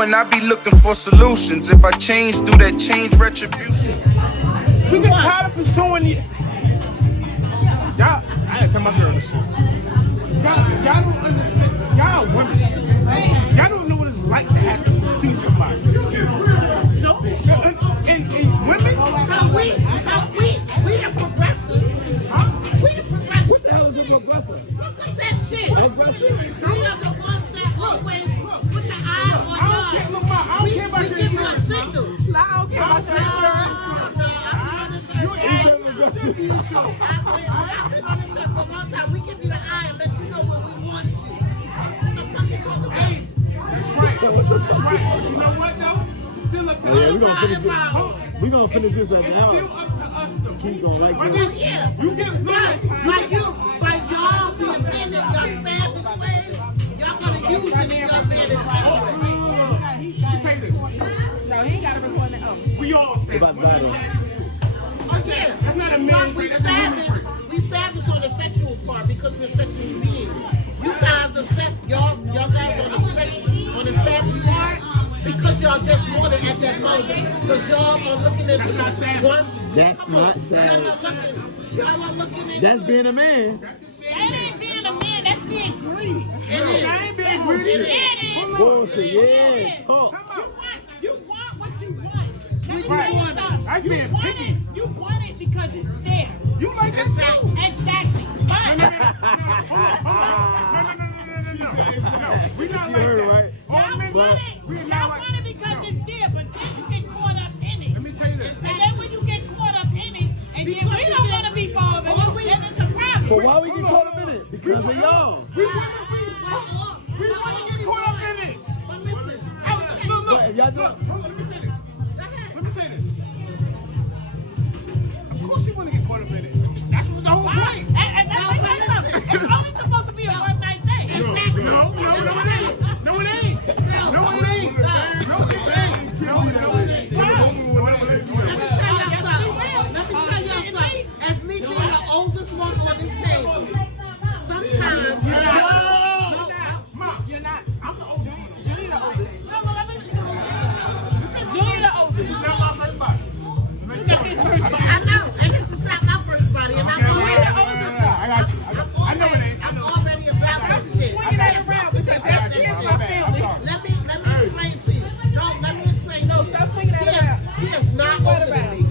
And I be looking for solutions. If I change, do that change retribution? We get tired of pursuing you. Y'all, I gotta tell my girl this shit. Y'all don't understand. Y'all women. Y'all don't know what it's like to have to pursue somebody. So, and women. We the progressives. We the progressives. What the hell is a progressive? Look at that shit. Progressive? We are the ones that always put the eye on I don't care about your we give you a signal. I don't care about your insurance. We give you the eye and let you know where we want you. What the fuck you talking about? Right. You know what though? Still up to us. We're gonna finish this at the house. Still up to us though. Keep going like Well, this. yeah. You get By y'all being in your savage ways, y'all gonna use it in your managed anyway. No, he ain't got to record it. We all say About the battle. Oh yeah. That's not a man. We savage on the sexual part because we're sexual beings. You guys are y'all guys on the savage part because y'all just want it at that moment. Because y'all are looking into one. That's not savage. Y'all are looking into. That's being a man. That ain't being a man, that's being greedy. It is. I ain't being greedy. It is. Bullshit, yeah. Talk. You want what you want. Let me Right. tell you something. I You being want picky. it. You want it because it's there. You like that too? Exactly. But No. We not You like heard it, that. right? All men, But we y'all not want it because it's there, but then you get caught up in it. Let me tell you this. And then when you get caught up in it, and then we don't want to be bothered, then it's a problem. but why we get caught up in it? Because of y'all. We want to get caught up in it. But listen, But if y'all do it. Let me say this. Of course you want to get caught up in it. That's the whole point. And that's what I'm saying. It's only supposed to be a one-night thing. No, it ain't. No, it ain't. Let me tell y'all something. As me being the oldest one on this table, sometimes You're not. I'm the oldest one. Junior the oldest. Junior the oldest. This is not my first body. I know, and this is not my first body, and I'm already I got you. I know it ain't. I'm already about that shit. Swing it around with that. That's against my family. Let me explain to you. No, let me explain to you. Stop swinging that around. He is not older than me.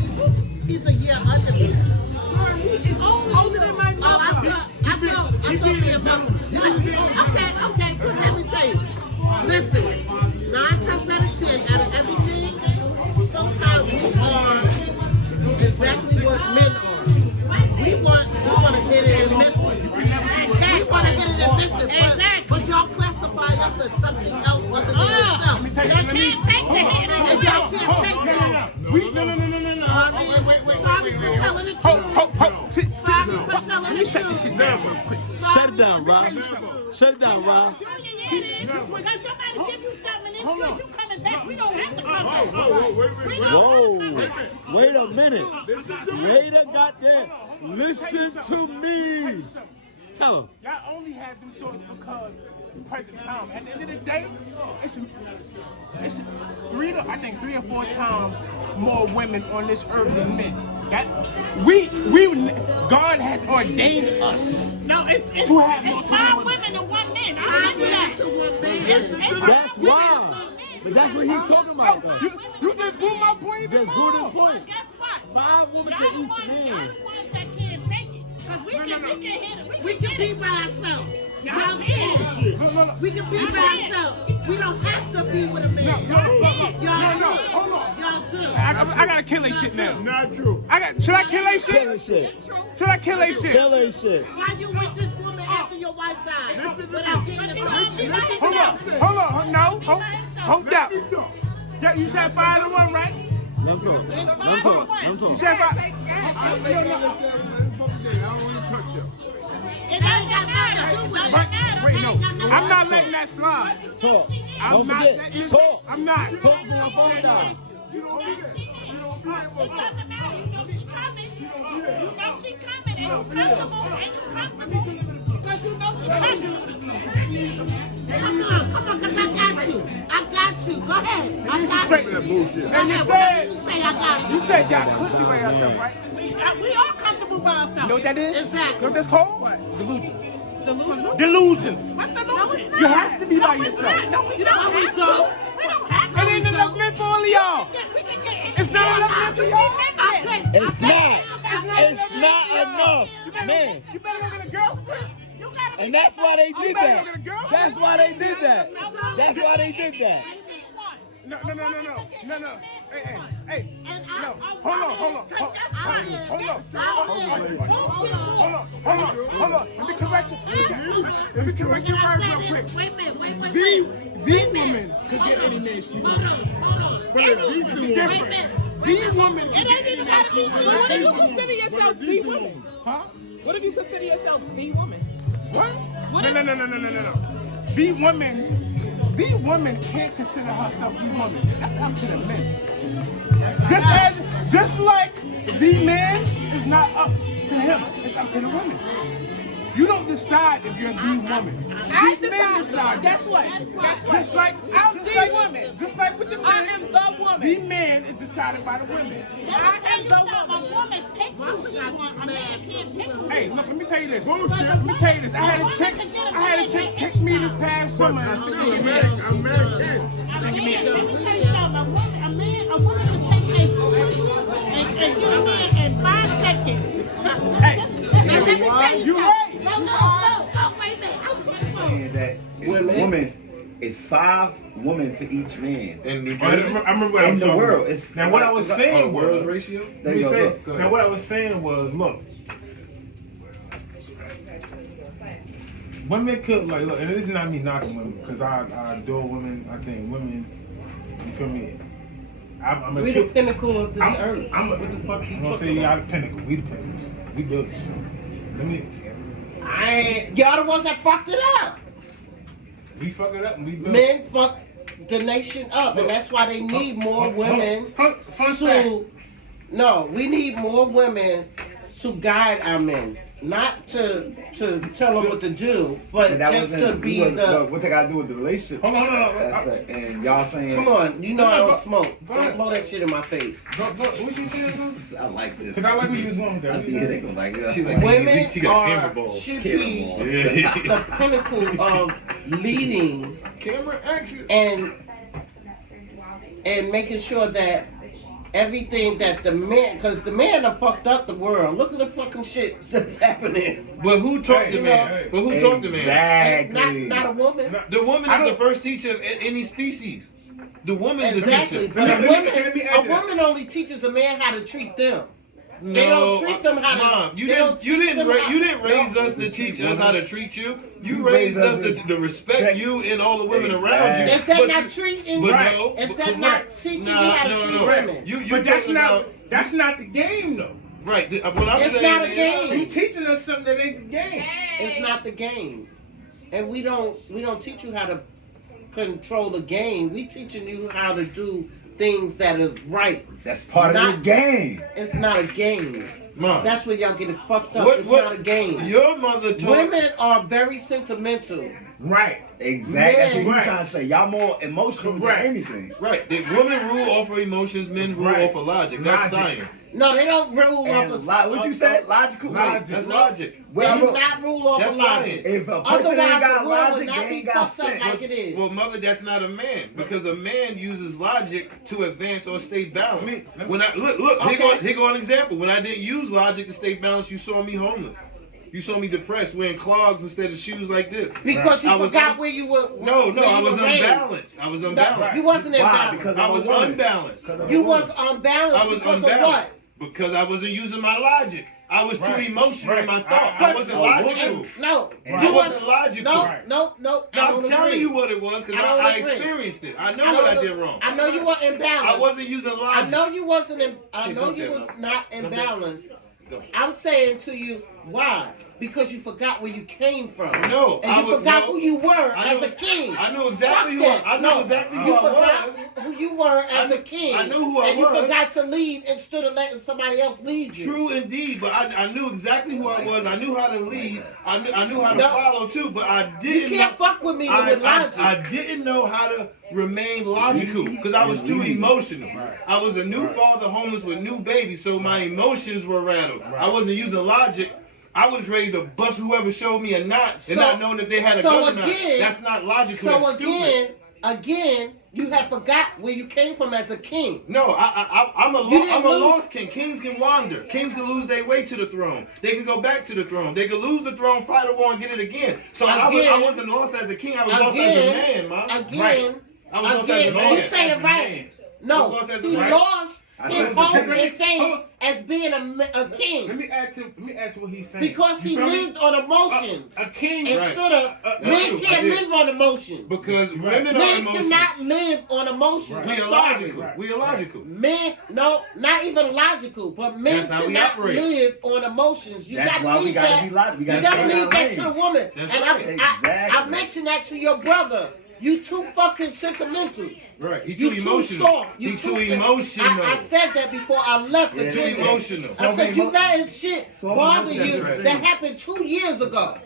He's a year under me. He's older than my Oh, mother. I thought me about Okay, but let me tell you. Listen, 9 times out of 10, out of everything, sometimes we are exactly what men are. We want to get it in this one. We want to get it in this one. But y'all classify us as something else other than yourself. You can't take the hit. And y'all can't take that. Sorry for telling the truth. Sorry for telling the truth. Shut it down, Rob. Shut it down, Rob. Because somebody give you something and then you coming back. We don't have to come back. Whoa. Wait a minute. Wait a goddamn. Listen to me. Tell him. Y'all only have them thoughts because perfect time. At the end of the day, it's 3 or 4 times more women on this earth than men. God has ordained us. No, it's To have more 5 women and 1 man. I remember that. That's why. But that's what he's talking about. though. You just blew my point even Just blew this more. point. Guess what? 5 women to Y'all each the man. ones that can't take it. Because we can hit it. We can be by ourselves. Y'all can. We can be by ourselves. We don't have to be with a man. Y'all do. I gotta kill that shit now. Not true. Should I kill that Kill shit? that shit. Should I kill that shit? Kill that shit. Why you with this woman after your wife died? Without getting yourself. Hold on. No. Hold up. Yeah, you said 5 to 1, right? Let him talk. You said 5. I don't want to touch you. It ain't got nothing to do with it. Wait, no. I'm not letting that slide. Talk. I'm Don't not forget. letting Talk. I'm not. Talk before my phone dies. You don't do that. You don't do that. It doesn't matter. You know she coming. You know she coming. And you comfortable. And you comfortable. Because because you know she's pregnant. Come on, cause I got you. Go ahead. I got Straight you. that bullshit. Go And you ahead. Whatever said, you say, I got you. you said y'all could be by yourself, right? We are comfortable by ourselves. You know what that is? Exactly. You know what that's called? Delusion. Delusion? Delusion. What's delusion? No, it's not. You have to be by it's yourself. not. No, we don't. We don't. We don't have to. It ain't enough men for all of y'all. We can get It's not enough men for y'all. It's not enough, man. You better go get a girlfriend. And that's why they did better go that. get a girlfriend. That's why they did that. That's why they did that. No. Hey. No. Hold on. Let me correct you. Let me correct your words real quick. Wait a minute. The woman could get any man she wants. Hold on. It's different. The woman It ain't even gotta be. What if you consider yourself the woman? Huh? What if you consider yourself the woman? What? No. The woman can't consider herself the woman. That's up to the men. Just like the man is not up to him, it's up to the woman. You don't decide if you're the woman. I The men decide. Guess what? Just like I'm the woman. Just like with the I men, am the woman. the man is decided by the women. I am the woman. A woman picks who she wants. A man can't pick who. Hey, look, let me tell you this. Let me tell you this. I had a chick pick me this past summer. I'm mad kid. Let me tell you something. A woman can take and do it in 5 seconds. Hey, Now let me tell you you something. right. No, wait a minute. I'm saying that it's woman is 5 women to each man In New Jersey? I remember what I in was the talking world. about. It's Now what I was saying world's was, ratio? There you go. Look. now what I was saying was, look, women could look, and this is not me knocking women because I adore women. I think women, you feel me? I'm a We're the pinnacle of this earth. What the fuck you gonna say? You got the pinnacle. We the pinnacles. We build this shit. I ain't. Y'all the ones that fucked it up. We fuck it up and we build. Men fuck the nation up, and that's why they need more women to. No, we need more women to guide our men, not to tell them what to do, but just to be the. What they got to do with the relationship? Hold on. aspect. And y'all saying. Come on, you know I don't smoke. Don't blow that shit in my face. What you saying? I like this. Because I like what you was going I with be that. they go like Women she got camera should balls. be the pinnacle of leading Camera action. and making sure that everything that the man, because the man done fucked up the world. Look at the fucking shit that's happening. But who taught the man? hey. But who taught the man? Exactly. Not a woman. The woman is the first teacher of any species. The woman's Exactly. the But teacher. a woman only teaches a man how to treat them. No, They don't treat them how to. Mom, you they don't didn't teach them how- you didn't raise us to teach us how to treat you. You raised us to respect you and all the women around you. Is that But not you- treating? But Right. no, Is but that not correct. teaching you Nah, how to treat women? You But that's talking not about the game though. right. What I'm It's saying not a is- game. You teaching us something that ain't the game. It's not the game, and we don't teach you how to control the game. We teaching you how to do things that are right. That's part of the game. It's not a game. Mom, That's where y'all get it fucked up. It's not a game. Your mother taught. Women are very sentimental. Right. Exactly. That's what Man. you trying to say. Y'all more emotional than anything. Right. The women rule off of emotions, men rule off of logic. That's Logic. science. No, they don't rule And off of what you said? Logical. Logic. That's No. logic. They Well, do not rule off That's of logic. science. If a person Otherwise, ain't the got world logic, would they not be ain't got fucked up sense. like it is. Well, mother, that's not a man because a man uses logic to advance or stay balanced. When I look, Okay. here go an example. When I didn't use logic to stay balanced, you saw me homeless. You saw me depressed, wearing clogs instead of shoes like this. Because you I was forgot un- where you were. No, where I you was were raised. unbalanced. I was No, unbalanced. you wasn't Why? imbalanced. Because I was of a woman. unbalanced. You was unbalanced I was because unbalanced of what? because I wasn't using my logic. I was too emotional in my thought. I I wasn't logical. No, Right. you I wasn't logical. No, Right. no. No, I I'm don't telling agree. you what it was because I don't I agree. experienced it. I know what I did wrong. I know you were imbalanced. I wasn't using logic. I know you wasn't. I know you Go was ahead, not Go ahead. imbalanced. Go. I'm saying to you, why? Because you forgot where you came from. No, and you forgot who you were as a king. I knew exactly Fuck that. I know No, exactly who you I forgot was. who you were as a king. I knew who I and was. you forgot to lead instead of letting somebody else lead you. True indeed, but I knew exactly who I was. I knew how to lead. I knew how to follow too, but I didn't. You can't fuck with me with logic. I didn't know how to remain logical because I was too emotional. I was a new father, homeless with new babies, so my emotions were rattled. I wasn't using logic. I was ready to bust whoever showed me a knot and not knowing if they had a gun or not. That's not logical. So That's again, you have forgot where you came from as a king. No, I'm a lost king. Kings can wander. Kings can lose their way to the throne. They can go back to the throne. They can lose the throne, fight a war, and get it again. So I wasn't lost as a king. I was lost as a man, man. I was lost as a man. You say it right. No, he lost his hope and faith as being a king. Let me add to what he's saying. Because he lived on emotions. A king instead of men can't live on emotions. Because women are men emotions. cannot live on emotions. We are logical. We are logical. Men, no, not even logical, but men cannot live on emotions. You got to leave that. You got to leave that to the woman. And I mentioned that to your brother. You too fucking sentimental. Right. You too emotional. Too soft. You too emotional. I said that before I left Virginia. Too emotional. I said you letting shit bother you that happened 2 years ago.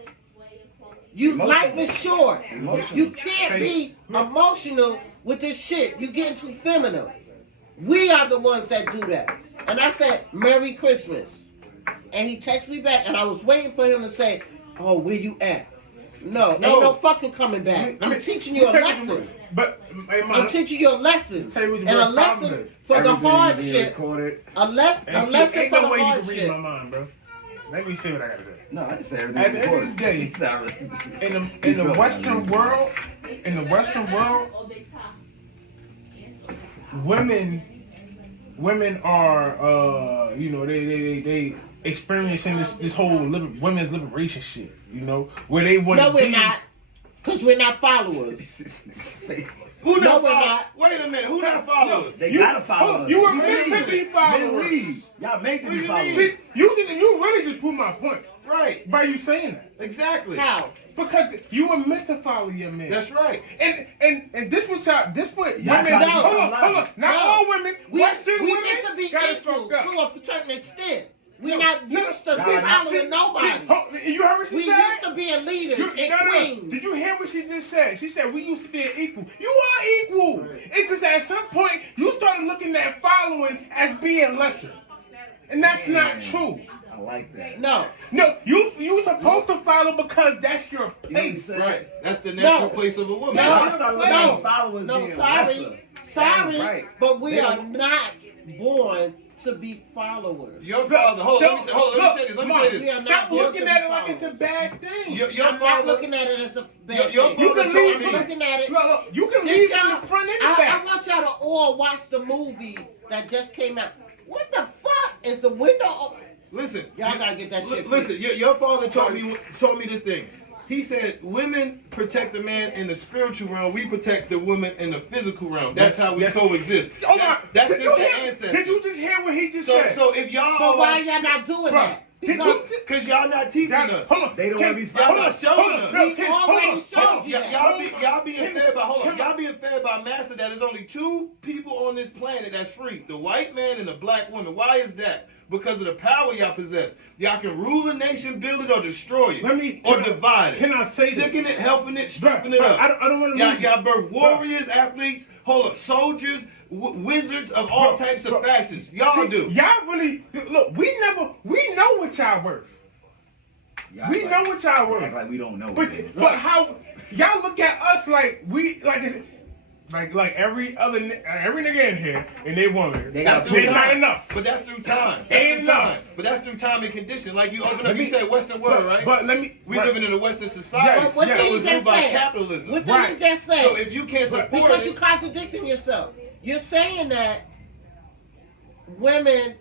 Life is short. You can't be emotional with this shit. You getting too feminine. We are the ones that do that. And I said, Merry Christmas. And he texted me back and I was waiting for him to say, oh, where you at? No, ain't no fucking coming back. I'm teaching you a lesson. I'm teaching you a lesson. And a lesson for the hardship. A lesson for the hardship. My mind, bro. Let me see what I gotta do. No, I just say everything. At the end of the day, in the Western world, women are they experiencing this whole women's liberation shit. Where they want to be. No, we're not. Because we're not followers. Who not followers? Wait a minute. Who not followers? They gotta follow us. You were meant to be followers. Y'all make them be followers. You really just proved my point. Right. By you saying that. Exactly. How? Because you were meant to follow your man. That's right. And this what women. Hold on. Not all women. Western women. We need to be equal to a certain extent. We're not used to following nobody. You heard what she said? We used to being leaders and queens. Did you hear what she just said? She said we used to be equal. You are equal. It's just at some point you started looking at following as being lesser. And that's not true. I like that. No, you supposed to follow because that's your place. Right. That's the natural place of a woman. Sorry, but we are not born to be followers. Your father, hold on, let me say this. Stop looking at it like it's a bad thing. I'm not looking at it as a bad thing. You can leave. I'm looking at it. Look, you can leave in the front and the back. I want y'all to all watch the movie that just came out. What the fuck is the window open? Listen, y'all gotta get that shit. Listen, your father told me this thing. He said, women protect the man in the spiritual realm. We protect the woman in the physical realm. That's how we coexist. That's just the ancestors. Did you just hear what he just said? So if y'all... But why y'all not doing that? Because y'all not teaching us. Hold on. They don't want to be followed. Y'all not showing us. We already showed you that. Y'all being fed by... Hold on. Y'all being fed by a master that is only two people on this planet that's free. The white man and the black woman. Why is that? Because of the power y'all possess. Y'all can rule a nation, build it, or destroy it. Or divide it. Can I say this? Sicken it, helping it, stripping it up. I don't want to Y'all birth warriors, athletes, soldiers, wizards of all types of fashions. Y'all do. Y'all really... Look, we know what y'all worth. We know what y'all worth. Act like we don't know. But how... Y'all look at us like we... Like every nigga in here and they woman, they got not enough. But that's through time. But that's through time and condition. Like you open up, you said Western world, right? But we living in a Western society. What did he just by say? capitalism. What did he just say? So if you can't support because you're contradicting yourself. You're saying that women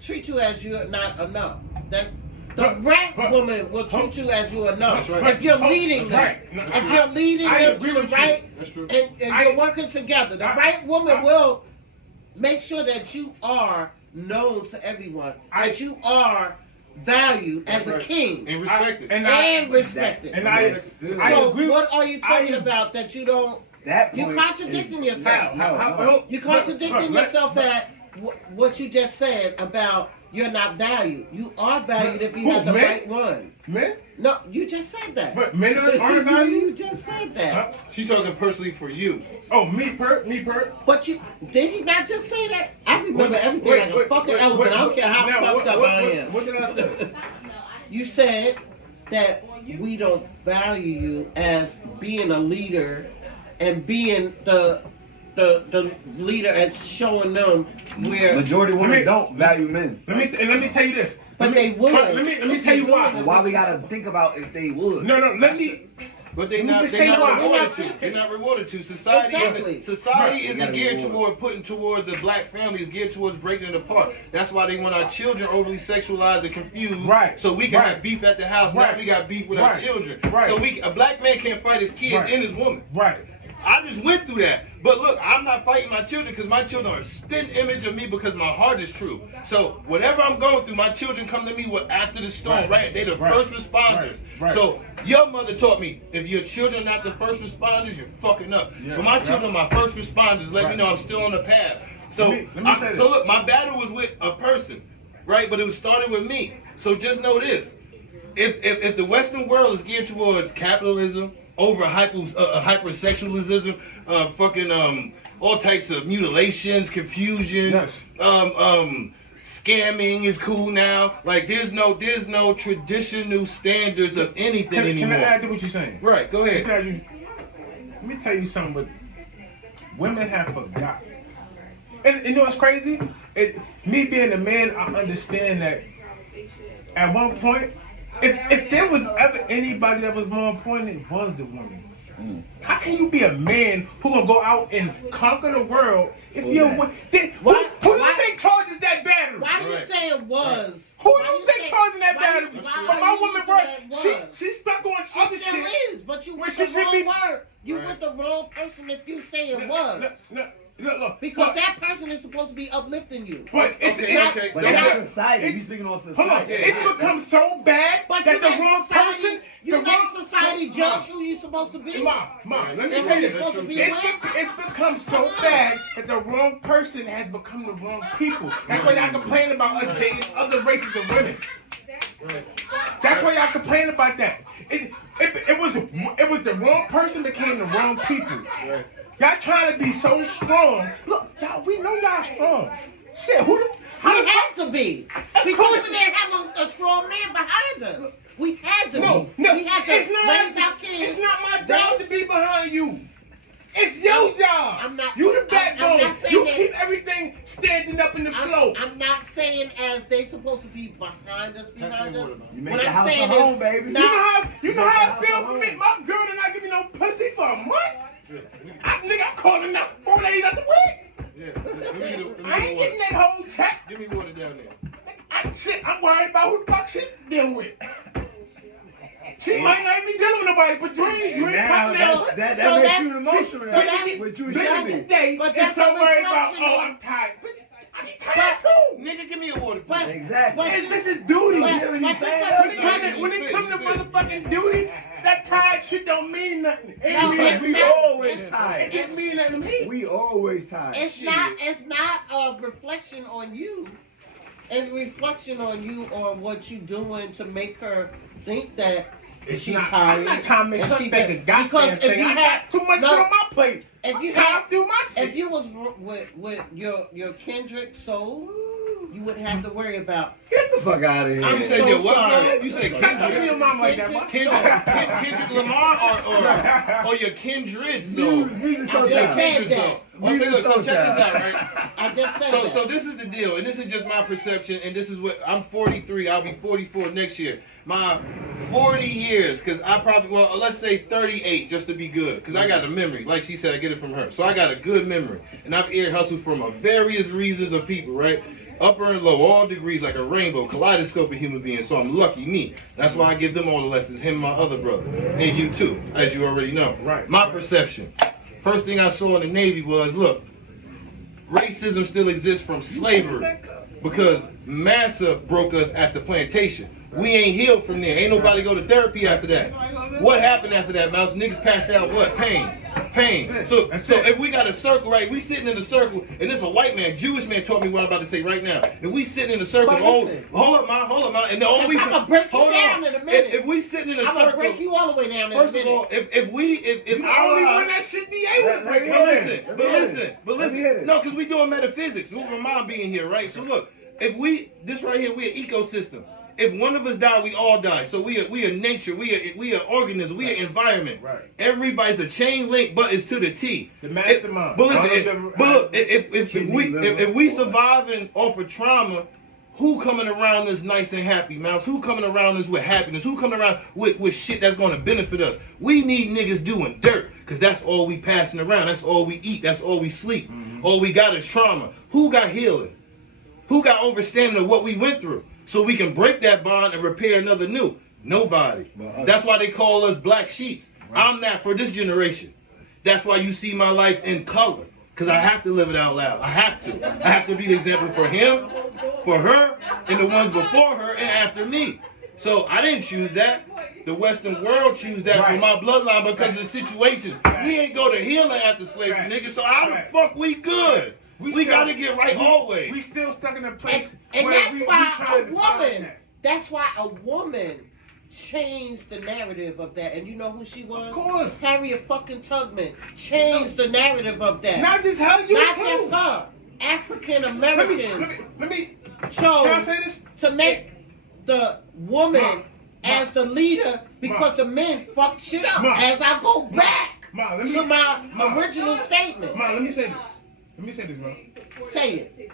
treat you as you're not enough. That's the right woman will treat you as you're enough. Right. If you're leading them. If you're leading them to the right and you're working together. The right woman will make sure that you are known to everyone. That you are valued as a king. And respected. And respected. And I so agree. what are you talking about that you don't that point, You contradicting yourself. No. You contradicting yourself at what you just said about you're not valued. You are valued if you have the right one. Men? No, you just said that. But men aren't valued? You just said that. She's talking personally for you. Oh, me per. But you did he not just say that? I remember everything like a fucking elephant. I don't care how fucked up I am. What did I say? You said that we don't value you as being a leader and being the leader and showing them where Majority of women don't value men. Let me tell you this. But they would. Let me tell you why. Why we gotta think about if they would? No, let me. But they're Let me not, just they're say not why. rewarded to. They're not rewarded to. Society Exactly. isn't geared toward putting towards the black family. It's geared towards breaking it apart. That's why they want our children overly sexualized and confused. Right. So we can Right. have beef at the house. Right. Now we got beef with our Right. children. Right. So a black man can't fight his kids Right. and his woman. Right. I just went through that. But look, I'm not fighting my children because my children are a spin image of me because my heart is true. So whatever I'm going through, my children come to me with after the storm, right? They're the first responders. Right. So your mother taught me, if your children are not the first responders, you're fucking up. Yeah. So my children are my first responders, let me know I'm still on the path. So, Let me say this. so look, my battle was with a person, right? But it was started with me. So just know this. If the Western world is geared towards capitalism, over hypersexualism, all types of mutilations, confusion, Yes. Scamming is cool now. Like there's no traditional standards of anything anymore. Can I add to what you're saying? Right, go ahead. Let me tell you something. But women have forgotten. And you know what's crazy? Me being a man, I understand that. At one point, if there was ever anybody that was more important, it was the woman. How can you be a man who gonna go out and conquer the world if you're who do you think charges that battery? Why did you say it was? Who do you think charging that battery? But my woman, she's stuck on It other still shit. is, but you went She the should wrong be- word. You went the wrong person if you say it was. Look, Because that person is supposed to be uplifting you. But it's But that's society. You speaking on hold on, society. it's become so bad But that you the let wrong society, person, you let society judge who you're supposed to be. Mom, let me That's say what you're this. supposed to be It's become so bad that the wrong person has become the wrong people. That's why y'all complain about us dating other races of women. That's why y'all complain about that. It was the wrong person became the wrong people. Y'all trying to be so strong. Look, y'all, we know y'all strong. Shit, We had to be. Because we didn't have a strong man behind us. We had to No, be. We had to raise our kids. It's not my job to be behind you. It's your job. I'm not- You the I'm backbone. not saying You that- keep everything standing up in the flow. I'm not saying as they supposed to be behind us. You make What the I'm house saying a home, is, baby. You know how it feels for me. My girl did not give me no pussy for a month. I'm calling out 4 days out the week. Yeah, let me I ain't getting that whole check. Give me water down there. I'm worried about who the fuck she dealing with. She might not even be dealing with nobody, but you ain't Now, popping that so makes that's- you emotional. so that's- But you Bitch should be. today But is that's so a worried about, reflection oh, on- I'm tired. Bitch, I be tired too. Nigga, give me a water. But, Exactly. but you- This is duty. But- hear what but he's this saying? is- When it comes to motherfucking duty, that tired shit don't mean nothing. It No, mean- it's We not- always it's- tired. it didn't mean nothing to me. We always tired. It's not a reflection on you. It's a reflection on you on what you doing to make her think that It's she not, tired. I'm not trying to make and her she think a bad. goddamn Because if thing. you I had got too much no, shit on my plate. if you Time had, to do my shit. if you was with your kindred soul, you wouldn't have to worry about. Get the fuck out of here. I'm You said so your what? sorry. Son? You said Give me Kendrick. your mom like that, boy. Kendrick Lamar or your kindred soul. Music I just sometime. said that. Oh, so look, so check this out, right? I just said So, that. so this is the deal, and this is just my perception, and this is what I'm 43. I'll be 44 next year. My 40 years, because I probably, well, let's say 38, just to be good, because I got a memory. Like she said, I get it from her, so I got a good memory, and I've ear hustled from various reasons of people, right? Upper and low, all degrees, like a rainbow, kaleidoscope of human beings. So I'm lucky, me. That's why I give them all the lessons. Him, and my other brother, and you too, as you already know. Right. My perception. First thing I saw in the Navy was, look, racism still exists from slavery because massa broke us at the plantation. We ain't healed from there. Ain't nobody go to therapy after that. What happened after that, Mouse? Niggas passed out what? Pain. pain. So if we got a circle, right? We sitting in a circle, and this a white man, Jewish man taught me what I'm about to say right now. If we sitting in a circle, hold up, man, and all we I'm gonna break you hold down on. in a minute. If we sitting in a I'm circle, gonna break you all the way down in a first minute. of all, if You the only one that should be able to break it. But listen, no, because we doing metaphysics. With my mom being here, right? So look, this right here, we an ecosystem. If one of us die, we all die. So we are nature. We are organism. We are environment. Right. Everybody's a chain link, but it's to the T. The mastermind. But listen, if we surviving off of trauma, who coming around us nice and happy, Mouse? Who coming around us with happiness? Who coming around with shit that's gonna benefit us? We need niggas doing dirt, cause that's all we passing around. That's all we eat. That's all we sleep. All we got is trauma. Who got healing? Who got understanding of what we went through? So we can break that bond and repair another new. Nobody. That's why they call us black sheeps. I'm not for this generation. That's why you see my life in color. Because I have to live it out loud. I have to. I have to be the example for him, for her, and the ones before her and after me. So I didn't choose that. The Western world choose that for my bloodline because of the situation. We ain't go to healing after slavery, nigga. So how the fuck we good? We gotta get right always. We still stuck in a place. And that's why a woman changed the narrative of that. And you know who she was? Of course. Harriet fucking Tubman changed the narrative of that. Not just her, just her. African Americans let me chose to make the woman as the leader because the men fucked shit up. As I go back to my original statement. Let me say this, bro. Say it.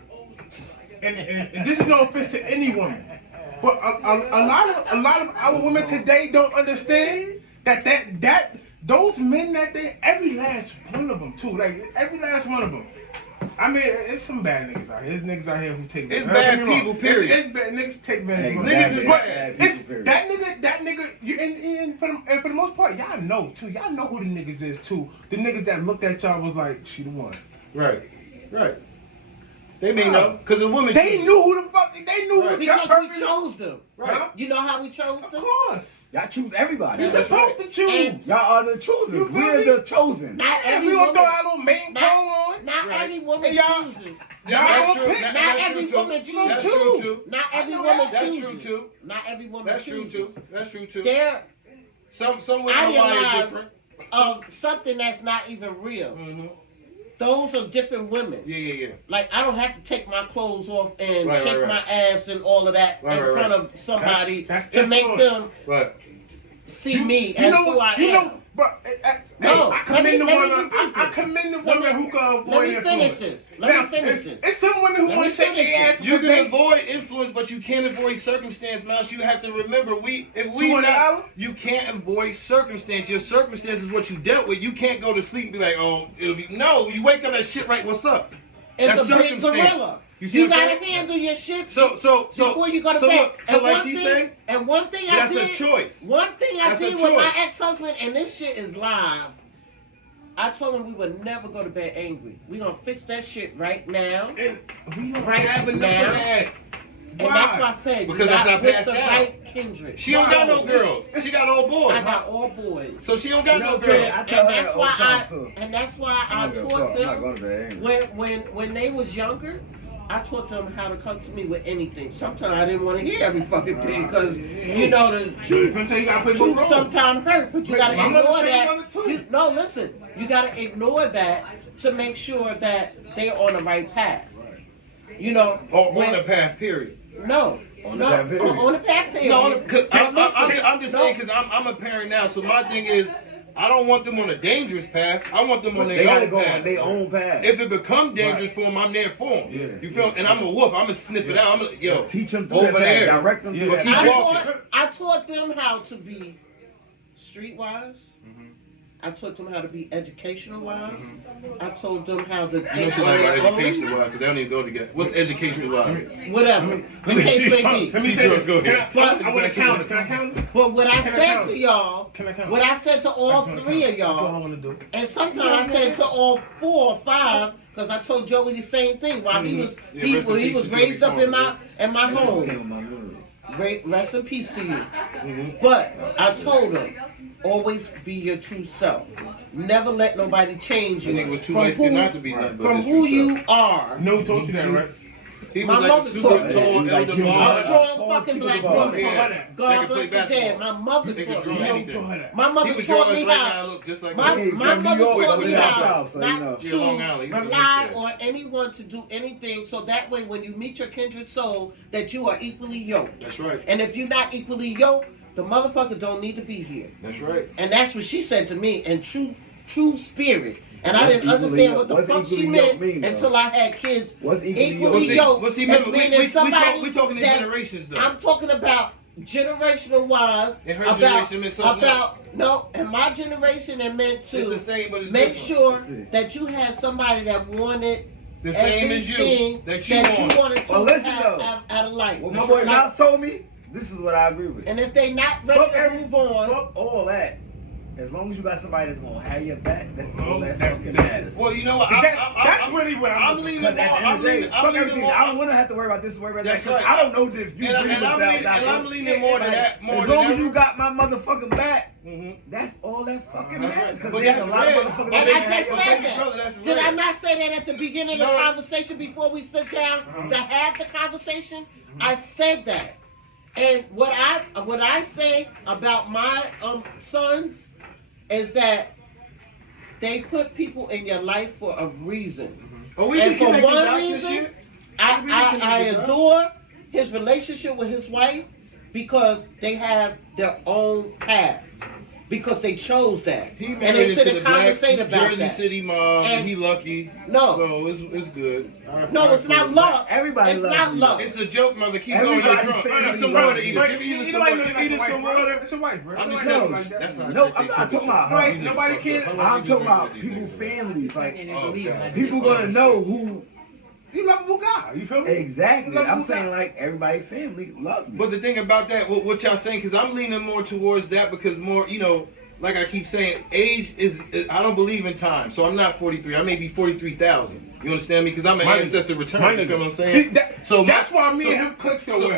And this is no offense to any woman, but a lot of our women today don't understand that those men that every last one of them too, like every last one of them. I mean, it's some bad niggas out here. There's niggas out here who take. It's bad people. Period. It's bad niggas take bad. Niggas is bad. That nigga. And for the most part, y'all know too. Y'all know who the niggas is too. The niggas that looked at y'all was like, she the one. Right. They may know, because a woman. They knew who the fuck. They knew who because we chose them. Right. You know how we chose them? Of course. Y'all choose everybody. You're supposed to choose. Y'all are the choosers. We're the chosen. Not every we woman. Gonna throw our little main cone on. Not every woman chooses. Not every woman chooses. That's true too. Not every woman That's chooses. true too. Not every woman That's chooses. true too. That's true too. They're some women are different. Of something that's not even real. Those are different women. Yeah. Like, I don't have to take my clothes off and shake my ass and all of that in front of somebody to make them see me as who I am. I commend the woman who can avoid Let me finish this. It's some women who want to shake their ass. You can avoid influence, but you can't avoid circumstance, Mouse. You have to remember, you can't avoid circumstance. Your circumstance is what you dealt with. You can't go to sleep and be like, oh, it'll be. No, you wake up, that shit right, what's up? It's a big gorilla. You gotta handle your shit before you go to bed. And one thing I did, that's a choice. One thing I did with my ex-husband, and this shit is live. I told him we would never go to bed angry. We gonna fix that shit right now. Right now. And that's why I said because that's not with passed the down. right kindred. She don't got no girls. She got all boys. I got all boys. So she don't got no girls. And that's why I taught them when they was younger. I taught them how to come to me with anything. Sometimes I didn't want to hear every fucking thing because you know the truth sometimes hurt, but you gotta ignore that. Listen, you gotta ignore that to make sure that they're on the right path. You know, on the path. Period. No. On the path. Period. No, I'm just saying because I'm a parent now. So my thing is, I don't want them on a dangerous path. I want them on their own path. On their own path. If it become dangerous for them, I'm there for them. Yeah. You feel me? And I'm a wolf. I'm gonna sniff it out. Teach them over there. Direct them. I taught them how to be streetwise. I taught them how to be educational wise. I told them how to think on their own. Educational wise, because they don't even go together. What's educational wise? Whatever. The case may be. Let me say this. I want to count it. Can I count it? But what I said to y'all, what I said to all three of y'all, that's all I want to do. And sometimes I said to all 4 or 5, because I told Joey the same thing while he was raised up in my home. Rest in peace to you. But I told him, always be your true self. Never let nobody change you I think it was too from light skinned not to be nothing but from his who true you self. are. No, told you that, right? He My was mother like a taught super me. tall, Like elder Jim A Bond. strong Tall fucking chick black with a woman. Yeah. They God could play bless her dead. basketball. My mother They could taught draw me. anything. My He mother could draw taught us me right how. now. Look just like My Hey, mother from New York, taught but me we down how south, so you know. not Yeah, Long Island. to He from rely there. on anyone to do anything, so that way when you meet your kindred soul, that you are equally yoked. That's right. And if you're not equally yoked, the motherfucker don't need to be here. That's right. And that's what she said to me in true spirit. And I What's didn't equally understand yoked? what the What's fuck she equally yoked meant mean, though? until I had kids. What's equally Equally yoked? yoked. Well, see, That's remember, meaning somebody we talking in that's- generations, though. I'm talking about generational wise. In her generation, it meant something no, in my generation it meant to It's the same, but it's make different. sure That's it. that you had somebody that wanted The same as you. everything That you want. wanted to Well, listen, have though. out of life. What my boy Like, Mouse told me, this is what I agree with. and if they not ready Fuck to every, move on, fuck all that. As long as you got somebody that's gonna have your back, that's all that That's- fucking that's- matters. Well, you know what? That's really what I'm I'm leaning Because more. at the end I'm of the day, leaning. I'm fuck leaning everything. more. I don't want to have to worry about this, worry about that. That's 'Cause right. I don't know this. You And really I'm without leaning, that. and I'm leaning more to Like, that. More as than long as ever. you got my motherfucking back, Mhm. that's all that fucking That's matters. right. Because But there's that's a lot of red. motherfuckers and that I didn't just have said your back. brother, that. that's Did I right. not say that at the beginning of the No. conversation before we sit down to have the conversation? I said that. And what I say about my sons is that they put people in your life for a reason. Oh, we And be for connecting one dots and reason, shit. I adore his relationship with his wife because they have their own path. Because they chose that. He And married they sit into and the black conversate about Jersey that. City mom, And- and he lucky. No. So it's good. No, it's not love. Everybody it's loves not you. love. It's a joke, mother. Keep Everybody going. You're drunk. family Give some loves water to you. eat. Right, Give you either know some why you water. know Give either like some wife, right? water. That's your wife, right? I'm just Nobody telling like you. that. That's not. No, I'm not talking about her. Right, nobody cares. I'm talking about people, families. Like, Oh, God. people gonna know who You lovable guy. You feel me? exactly. Lovable I'm saying guy. like everybody family loves me. But the thing about that, what y'all saying, because I'm leaning more towards that because more, you know, like I keep saying, age is, I don't believe in time. So I'm not 43. I may be 43,000. You understand me? Because I'm an My ancestor nigga. return. My You nigga. feel what I'm saying? See, that's why me and him click so well.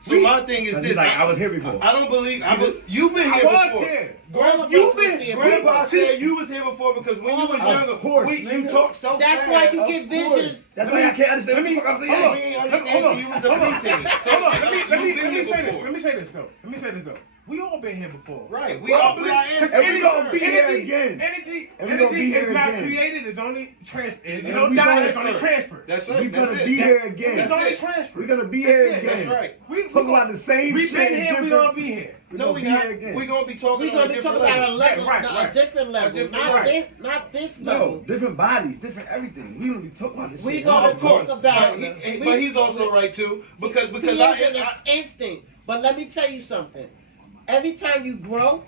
So my thing is Cause this. he's like, I was here before. I don't believe. this? You've been I here was before. here. All of You've us was been. here Grandpa before. said you was here before because when you was Of younger, course, you nigga. talk so That's fast. why you Of get course. visions. That's why I can't understand what the fuck I'm We saying. ain't Hold understand on. you was a Hold on. preteen. So, Hold on. Let you've me been here say this. before. Let me say this though. Let me say this though. We all been here before. Right. We all been our Because ancestors. And we gonna be here again. Energy And we gonna be here is not again. created. It's only transferred. And You don't we die. gonna- It's only transferred. That's We're right. That's gonna it. be here It's again. only it. transferred. We're gonna be here That's it. again. That's right. We Talking about the same We've shit. been here. We different- gonna be here. We're No, gonna we be not. here again. We gonna be talking We're on gonna a be different talking about a level. level, Right, a right. different level, different not level. not this No, level. different bodies, different everything. We gonna be talking about this We shit. gonna Of course. talk about But he's also right too because he is in I his instinct. But let me tell you something. Every time you grow,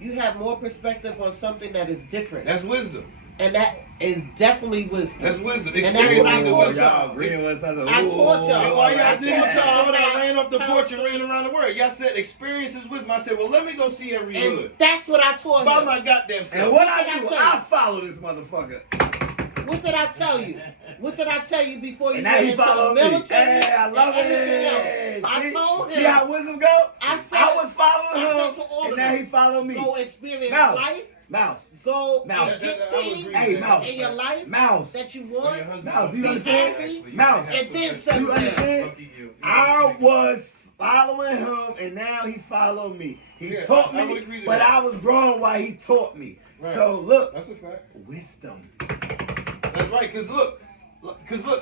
you have more perspective on something that is different, that's wisdom. and that is definitely wisdom. That's wisdom. And that's what I Experience taught is y'all. Y'all agreeing with us. I taught y'all. And why y'all I did taught y'all that? I about ran up the porch and counsel. ran around the world. Y'all said experience is wisdom. I said, well, let me go see every And hood. that's what I taught By him. my goddamn self. And what What I did I do, tell I you? follow this motherfucker. What did I tell you? What did I tell you before you And now went he into the follow me. military Hey, I love and anything it. else? I See? told See him. how wisdom go? I said- I was following I said him, to all and of now them, he follow me. Go experience Mouse. life. Mouse. Go Mouse. and get I would things agree Hey, with that. Mouse. in your life Mouse. that you When your want. husband Mouse, do you Be understand? happy. Mouse. And then Do settle you down. understand? I was following him, and now he followed me. He Yeah, taught I would me, agree to but that. I was grown while he taught me. Right. So look, That's a fact. wisdom. That's right. Cause look,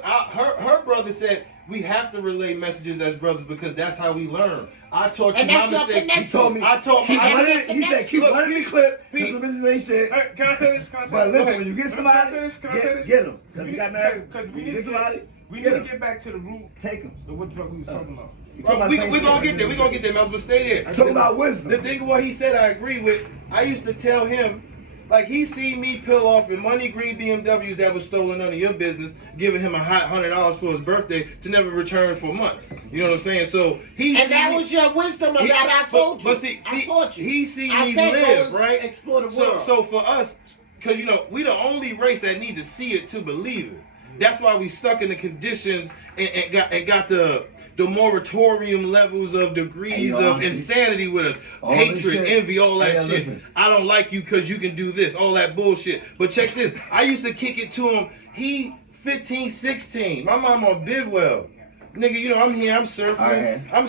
her brother said we have to relay messages as brothers because that's how we learn. I taught you And my that's your mistakes. connection. He told me. I taught keep my. running. He said keep Look, running the clip because Pete. the bitches ain't shit. Hey, can I say this? Can I say But this? listen, when you get somebody, Can I say this? get him. Because he got married. Because we When you need get to somebody, we need get to him. get back to the root Take him. of what the fuck we was talking about. You talking about We the same gonna shit. get there. We gonna get there, Mels. But stay there. Talking about wisdom. The thing what he said, I agree with. I used to tell him, like he seen me peel off in money green BMWs that was stolen none of your business, giving him a hot $100 for his birthday to never return for months. You know what I'm saying? So he And that was your wisdom of that. I told you. But see, I taught you. He seen I me said go live, and right? explore the world. So for us, because we the only race that need to see it to believe it. That's why we stuck in the conditions and got the the moratorium levels of degrees of insanity with us. All Hatred, envy, all that shit. Listen. I don't like you because you can do this, all that bullshit. But check this. I used to kick it to him. He 15, 16. My mom on Bidwell. Nigga, you know, I'm here, I'm surfing. I'm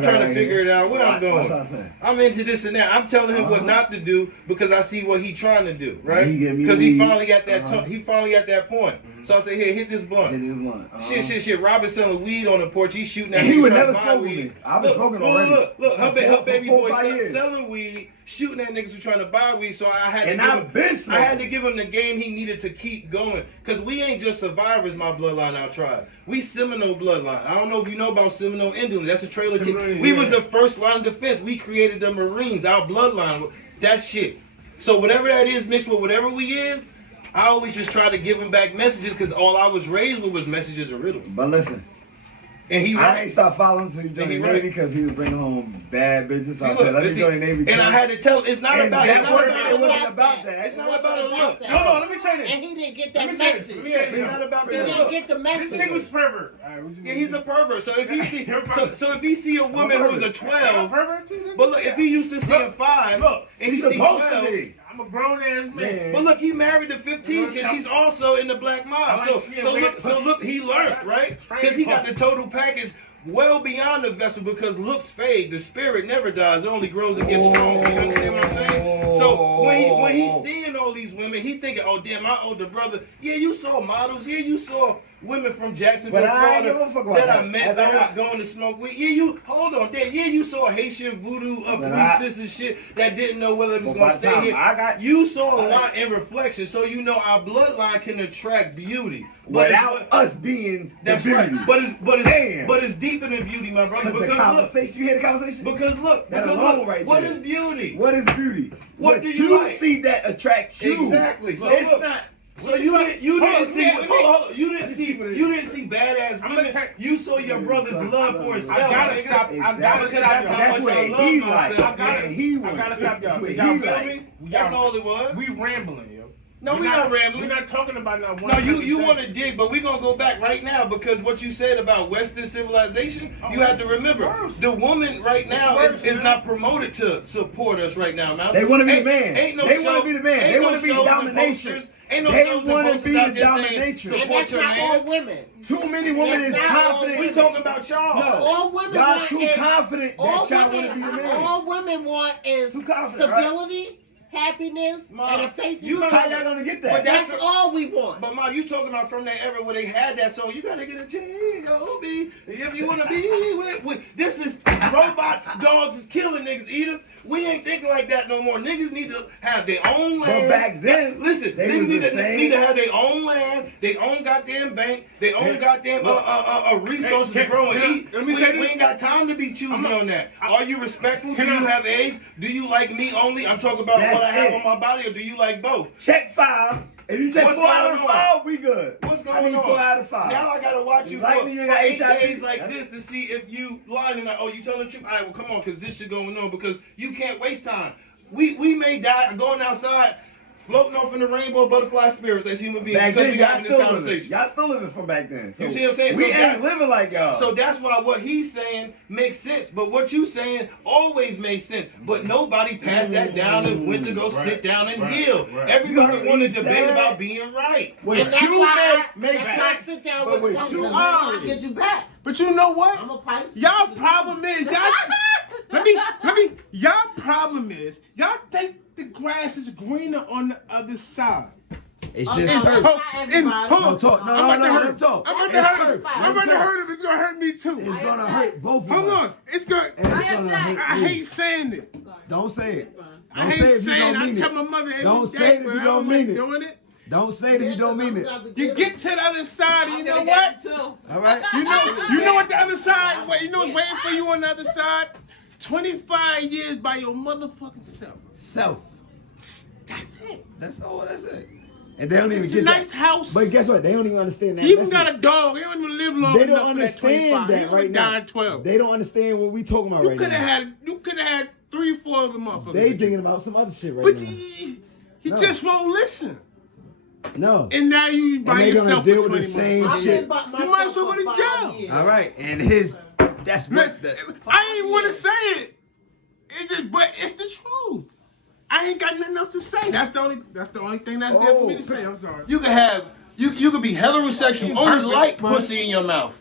trying to figure it out where I'm going. I'm into this and that. I'm telling him what not to do because I see what he trying to do, right? Because he finally at that he finally at that point. So I say, here, hit this blunt. Shit. Robin selling weed on the porch. He's shooting at me. He would never smoke with me. I've been smoking already. Look, her baby boy selling weed, shooting at niggas who trying to buy weed. So I had to give him the game he needed to keep going. Because we ain't just survivors, my bloodline, our tribe. We Seminole bloodline. I don't know if you know about Seminole Indians. That's a trailer team. We was the first line of defense. We created the Marines, our bloodline. That shit. So whatever that is mixed with whatever we is, I always just try to give him back messages because all I was raised with was messages and riddles. But listen, and I ain't stopped following him until he joined the Navy because he was bringing home bad bitches. So I said, let me join the Navy. And I had to tell him, it's not about that. It wasn't about that. It's not about the look. No, let me say this. And he didn't get that message. It's not about that. He didn't get the message. This nigga was pervert. Yeah, he's a pervert. So if he see, so if he see a woman who's a 12, but look, if he used to see a 5, and he see 12. I'm a grown ass man. But look, he married the 15 because she's also in the black mob. So look, he learned, right? Because he got the total package well beyond the vessel because looks fade. The spirit never dies. It only grows and gets strong. You understand what I'm saying? So when he's seeing all these women, he thinking, oh damn, my older brother. Yeah, you saw models. Yeah, you saw women from Jacksonville, Florida that I met going to smoke weed. Yeah, you hold on, there. Yeah, you saw Haitian voodoo priestess and shit that didn't know whether it was gonna stay here. You saw a lot in reflection, so you know our bloodline can attract beauty without us being the beauty. Right. But it's deeper than beauty, my brother. Because the conversation, you hear the conversation? Because look, what is beauty? What is beauty? What do you see that attracts you? Exactly. So it's not. So you didn't see badass women. You saw your brother's love for himself. I gotta stop. That's much I love myself. I gotta stop y'all. You feel me? That's all it was. We rambling, yo. No, we're not rambling. We're not talking about now. No, you want to dig, but we're gonna go back right now because what you said about Western civilization, you have to remember the woman right now is not promoted to support us right now, man. They want to be the man. They want to be the man. They want to be the domination. Ain't no they want to be the domination. And that's not all women. Too many women is confident. We talking about y'all. No, all women y'all want too confident that y'all want to be the man. All women want is stability, happiness, and a faithful. How y'all gonna get that? But that's all we want. But Mom, you talking about from that era where they had that song? You gotta get a G-O-B if you wanna be with. This is robots, dogs is killing niggas. Edith, we ain't thinking like that no more. Niggas need to have their own land. But back then, listen, niggas need to have their own land, their own goddamn bank, their own goddamn resources to grow and eat. We ain't got time to be choosy on that. Are you respectful? Do you have AIDS? Do you like me only? I'm talking about what I have on my body, or do you like both? Check 5. If you take 4 out of 5, we good. What's going on? 4 out of 5. Now I gotta watch you like for 8 days like this to see if you lying or not. Oh, you telling the truth? All right, well, come on, because this shit going on. Because you can't waste time. We may die going outside, floating off in the rainbow butterfly spirits as human beings. Back then, y'all still living from back then. So you see what I'm saying? We ain't living like y'all. So that's why what he's saying makes sense. But what you saying always makes sense. But nobody passed that down and went to go sit down and heal. Everybody wanted to debate about being right. What you make sense. I sit down with you. I'll get you back. But you know what? I'm a Pisces. Y'all problem is let me. Y'all problem is y'all think the grass is greener on the other side. It's just hurt. I'm about to hurt him. It's gonna hurt me too. It's gonna hurt both of us. Hold on. It's gonna. I hate saying it. Don't say it. I hate saying it. I tell my mother every don't say it if you don't mean it. Doing it. Don't say it if you don't mean it. You get to the other side, and you know what? All right. You know what the other side. You know what's waiting for you on the other side? 25 years by your motherfucking self. That's it. That's all. That's it. And they don't even it's get a nice that. house. But guess what? They don't even understand that. He even got a dog. He don't even live long they enough. Don't understand that right now. 12. They don't understand what we talking about right now. You could have had 3-4 of the motherfuckers. They thinking about some other shit right now. But you just won't listen. No. And now you by yourself deal for 20 with the same shit. You might as well go to jail. All right. And his That's Man, what. I ain't want to say it. But it's the truth. I ain't got nothing else to say. That's the only thing that's there for me to say. I'm sorry. You can have you can be heterosexual, only like pussy in your mouth,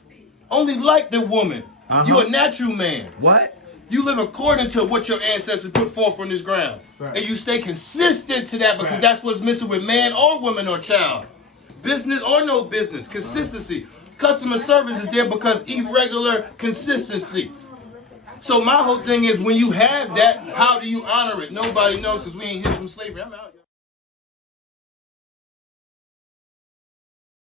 only like the woman. You a natural man. What? You live according to what your ancestors put forth on this ground, and you stay consistent to that because that's what's missing with man or woman or child, business or no business. Consistency. Customer service is there because irregular consistency. So my whole thing is when you have that, how do you honor it? Nobody knows because we ain't hit from slavery. I'm out.